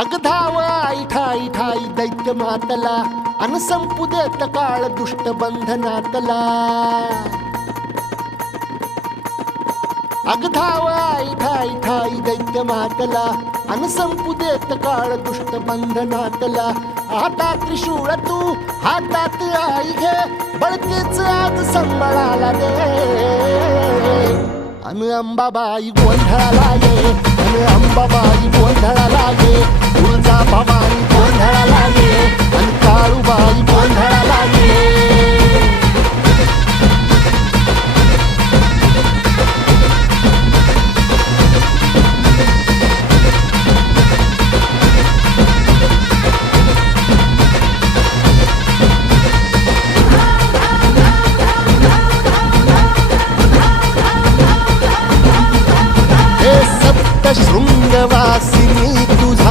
अग धाव आई ठाई ठाई दैत्य मातला अन संपू देत काळ दुष्ट बंधनातला अग धाव आई ठाई ठाई दैत्य मातला अन संपू देत काळ दुष्ट बंधनातला आता त्रिशूळ तू हातात आई घे बळकेच आज संबळाला दे अन अंबाबाई गोंधळाला ये अन अंबाबाई गोंधळाला ये